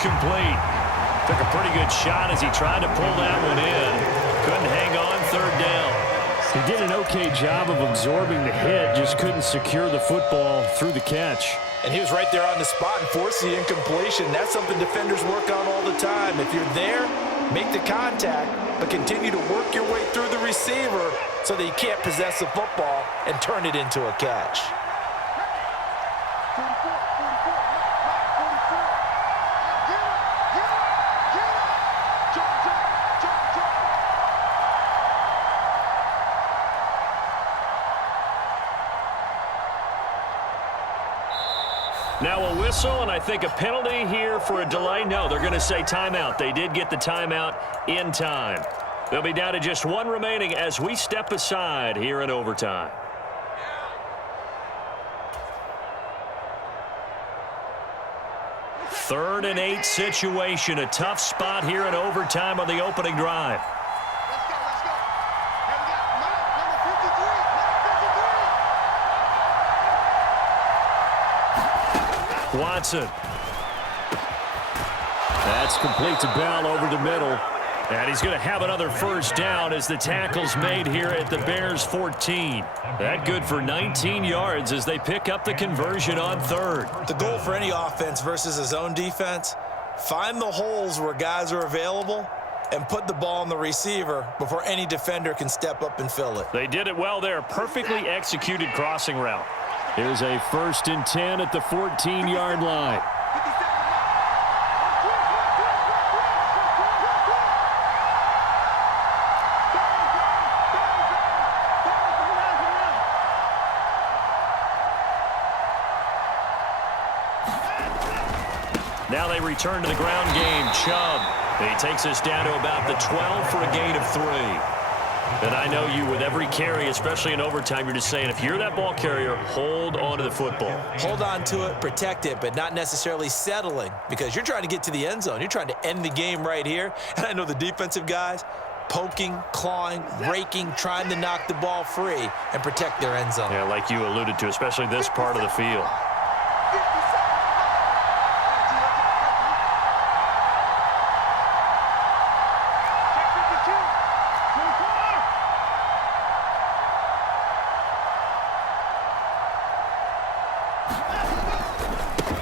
incomplete. Took a pretty good shot as he tried to pull that one in. Couldn't hang on, third down. He did an okay job of absorbing the hit, just couldn't secure the football through the catch. And he was right there on the spot and forced the incompletion. That's something defenders work on all the time. If you're there, make the contact, but continue to work your way through the receiver so that you can't possess the football and turn it into a catch. Now a whistle, and I think a penalty here for a delay. No, they're going to say timeout. They did get the timeout in time. They'll be down to just one remaining as we step aside here in overtime. Third and 8 situation. A tough spot here in overtime on the opening drive. Watson. That's complete to Bell over the middle. And he's going to have another first down as the tackle's made here at the Bears' 14. That good for 19 yards as they pick up the conversion on third. The goal for any offense versus his own defense, find the holes where guys are available and put the ball on the receiver before any defender can step up and fill it. They did it well there. Perfectly executed crossing route. Here's a 1st and 10 at the 14-yard line. Now they return to the ground game. Chubb. He takes us down to about the 12 for a gain of 3. And I know you, with every carry, especially in overtime, you're just saying, if you're that ball carrier, hold on to the football. Hold on to it, protect it, but not necessarily settling, because you're trying to get to the end zone. You're trying to end the game right here. And I know the defensive guys poking, clawing, raking, trying to knock the ball free and protect their end zone. Yeah, like you alluded to, especially this part of the field.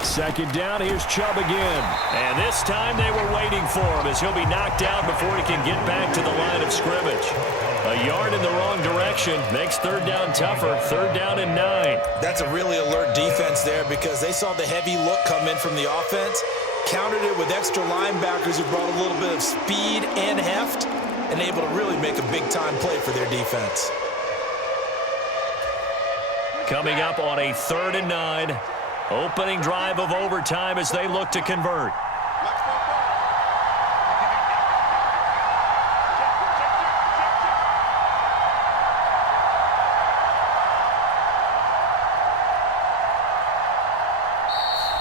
Second down, here's Chubb again. And this time they were waiting for him as he'll be knocked down before he can get back to the line of scrimmage. A yard in the wrong direction makes third down tougher. Third down and 9. That's a really alert defense there because they saw the heavy look come in from the offense, countered it with extra linebackers who brought a little bit of speed and heft, and able to really make a big-time play for their defense. Coming up on a 3rd and 9. Opening drive of overtime as they look to convert.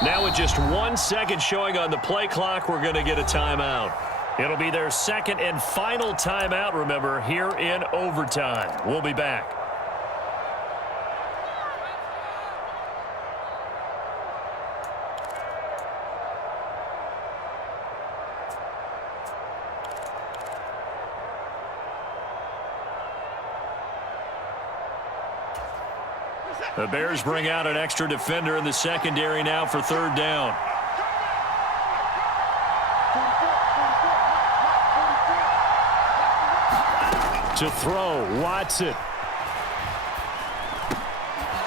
Now with just 1 second showing on the play clock, we're going to get a timeout. It'll be their second and final timeout, remember, here in overtime. We'll be back. The Bears bring out an extra defender in the secondary now for third down. To throw, Watson.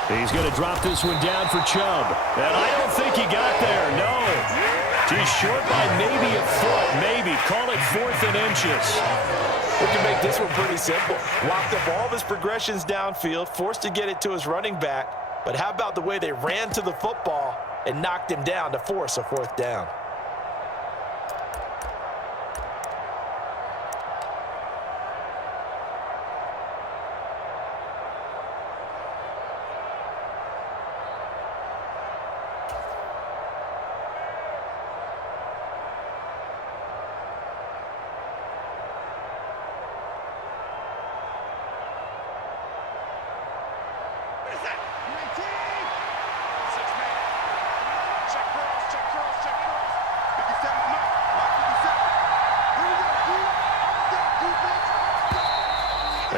He's going to drop this one down for Chubb. And I don't think he got there, no. He's short by maybe a foot, maybe. Call it 4th and inches. We can make this one pretty simple. Locked up all of his progressions downfield, forced to get it to his running back. But how about the way they ran to the football and knocked him down to force a 4th down?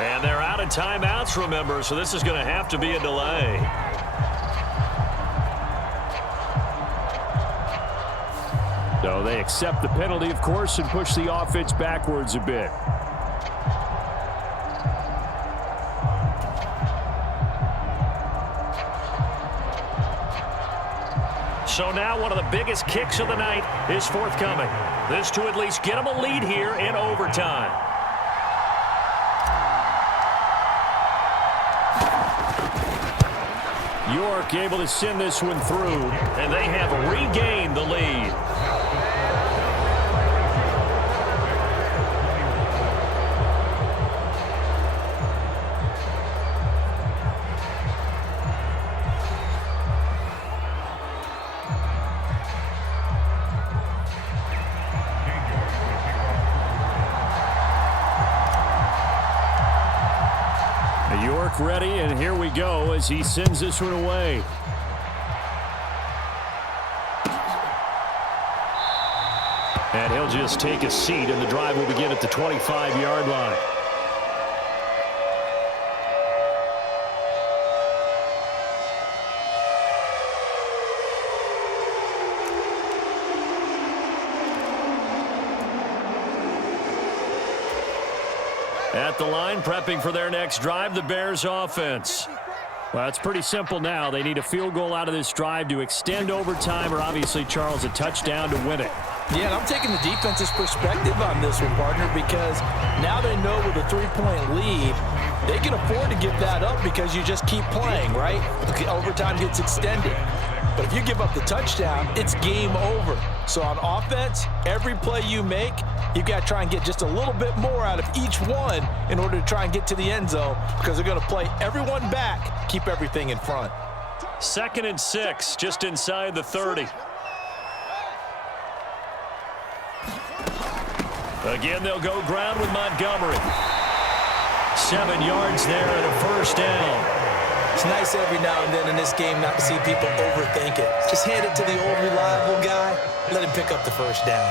And they're out of timeouts, remember, so this is going to have to be a delay. So they accept the penalty, of course, and push the offense backwards a bit. So now one of the biggest kicks of the night is forthcoming. This to at least get them a lead here in overtime. York able to send this one through. And they have regained the lead. York ready, and here we go as he sends this one away. And he'll just take a seat, and the drive will begin at the 25-yard line. At the line, prepping for their next drive, the Bears offense. Well, it's pretty simple now. They need a field goal out of this drive to extend overtime, or obviously, Charles, a touchdown to win it. Yeah, and I'm taking the defense's perspective on this one, partner, because now they know with a 3-point lead, they can afford to give that up because you just keep playing, right? The overtime gets extended. But if you give up the touchdown, it's game over. So on offense, every play you make, you've got to try and get just a little bit more out of each one in order to try and get to the end zone, because they're going to play everyone back, keep everything in front. 2nd and 6, just inside the 30. Again, they'll go ground with Montgomery. 7 yards there and a first down. It's nice every now and then in this game not to see people overthink it. Just hand it to the old reliable guy, let him pick up the first down.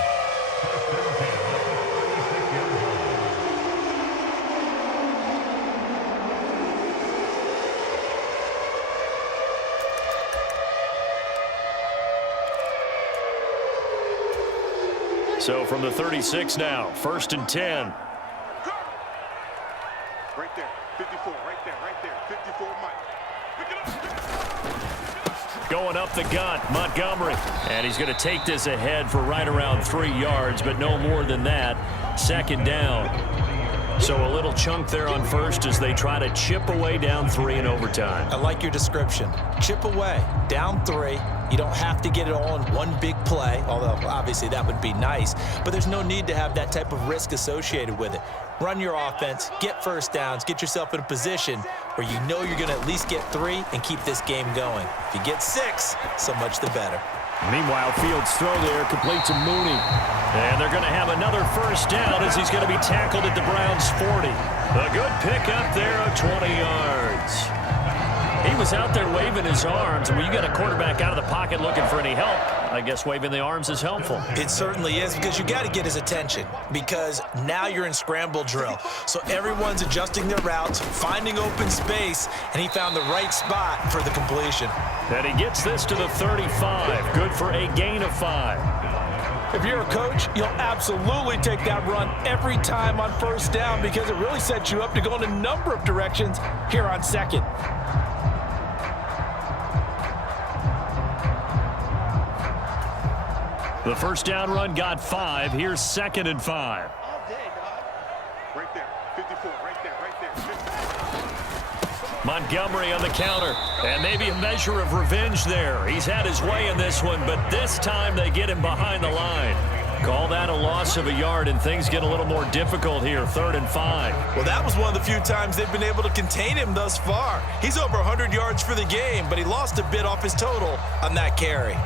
So from the 36 now, 1st and 10. Right there, 54, right there, 54, Mike. Pick it up. Going up the gut, Montgomery. And he's going to take this ahead for right around 3 yards, but no more than that. 2nd down. So a little chunk there on first as they try to chip away down 3 in overtime. I like your description. Chip away, down 3. You don't have to get it all in one big play, although obviously that would be nice. But there's no need to have that type of risk associated with it. Run your offense, get first downs, get yourself in a position where you know you're going to at least get 3 and keep this game going. If you get 6, so much the better. Meanwhile, Fields' throw there complete to Mooney. And they're going to have another first down as he's going to be tackled at the Browns' 40. A good pickup there of 20 yards. He was out there waving his arms. When you got a quarterback out of the pocket looking for any help, I guess waving the arms is helpful. It certainly is, because you got to get his attention, because now you're in scramble drill. So everyone's adjusting their routes, finding open space, and he found the right spot for the completion. And he gets this to the 35. Good for a gain of 5. If you're a coach, you'll absolutely take that run every time on first down, because it really sets you up to go in a number of directions here on 2nd. The first down run got 5. Here's 2nd and 5. All day, dog. Right there, 54, right there, 50. Montgomery on the counter. And maybe a measure of revenge there. He's had his way in this one, but this time they get him behind the line. Call that a loss of a yard, and things get a little more difficult here. 3rd and 5. Well, that was one of the few times they've been able to contain him thus far. He's over 100 yards for the game, but he lost a bit off his total on that carry.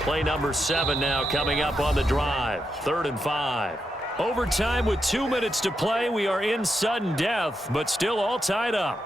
Play number 7 now coming up on the drive. 3rd and 5. Overtime with 2 minutes to play. We are in sudden death, but still all tied up.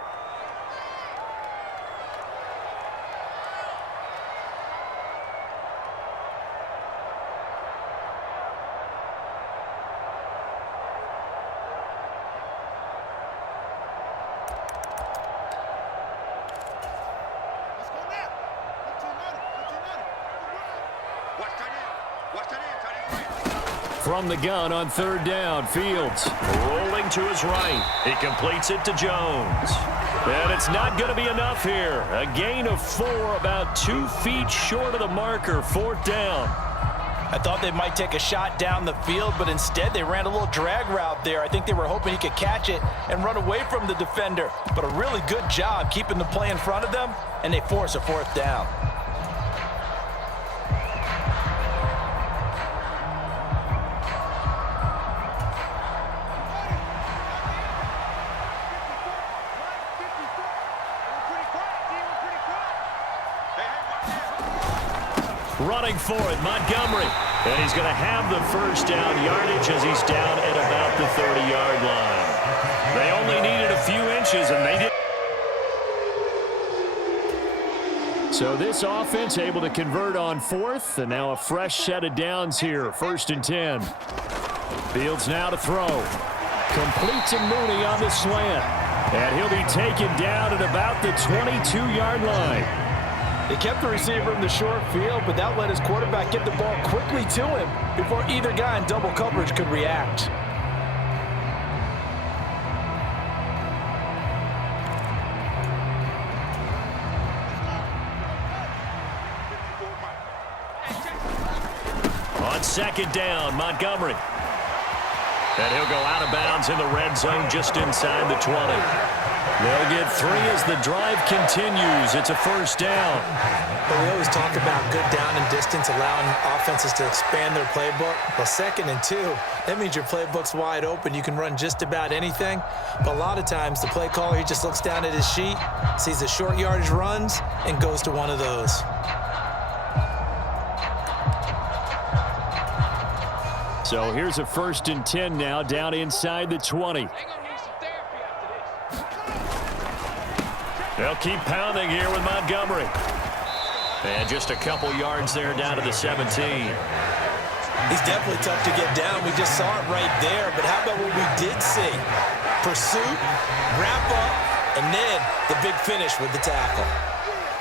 from the gun on third down. Fields rolling to his right. He completes it to Jones. And it's not going to be enough here. A gain of 4, about 2 feet short of the marker. Fourth down. I thought they might take a shot down the field, but instead they ran a little drag route there. I think they were hoping he could catch it and run away from the defender. But a really good job keeping the play in front of them, and they force a fourth down. Running for it, Montgomery. And he's going to have the first down yardage as he's down at about the 30-yard line. They only needed a few inches, and they did. So this offense able to convert on fourth, and now a fresh set of downs here. 1st and 10. Fields now to throw. Complete to Mooney on the slant. And he'll be taken down at about the 22-yard line. They kept the receiver in the short field, but that let his quarterback get the ball quickly to him before either guy in double coverage could react. On 2nd down, Montgomery. And he'll go out of bounds in the red zone just inside the 20. They'll get 3 as the drive continues. It's a first down. But we always talk about good down and distance, allowing offenses to expand their playbook. Well, 2nd and 2, that means your playbook's wide open. You can run just about anything. But a lot of times, the play caller, he just looks down at his sheet, sees the short yardage runs, and goes to one of those. So here's a 1st and 10 now, down inside the 20. They'll keep pounding here with Montgomery. And just a couple yards there down to the 17. He's definitely tough to get down. We just saw it right there. But how about what we did see? Pursuit, wrap up, and then the big finish with the tackle.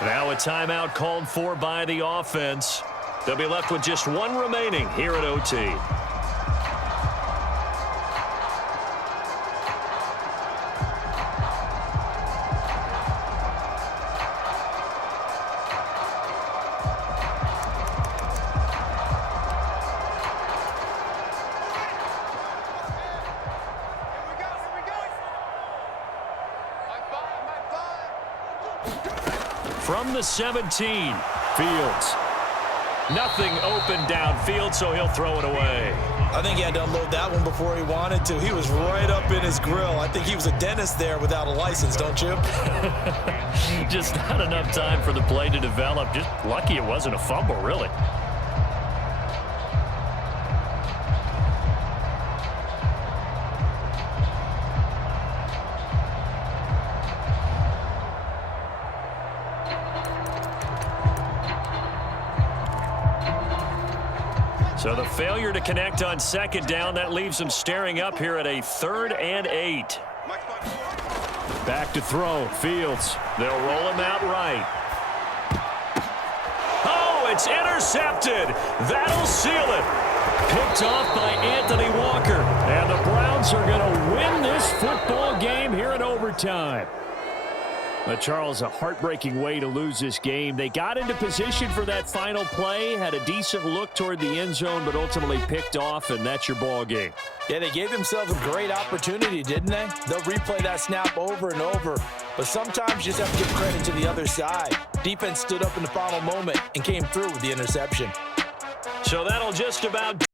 Now a timeout called for by the offense. They'll be left with just 1 remaining here at OT. From the 17, Fields. Nothing open downfield, so he'll throw it away. I think he had to unload that one before he wanted to. He was right up in his grill. I think he was a dentist there without a license, don't you? Just not enough time for the play to develop. Just lucky it wasn't a fumble, really. So the failure to connect on 2nd down, that leaves them staring up here at a 3rd and 8. Back to throw. Fields. They'll roll him out right. Oh, it's intercepted. That'll seal it. Picked off by Anthony Walker. And the Browns are going to win this football game here in overtime. But Charles, a heartbreaking way to lose this game. They got into position for that final play, had a decent look toward the end zone, but ultimately picked off, and that's your ball game. Yeah, they gave themselves a great opportunity, didn't they? They'll replay that snap over and over. But sometimes you just have to give credit to the other side. Defense stood up in the final moment and came through with the interception. So that'll just about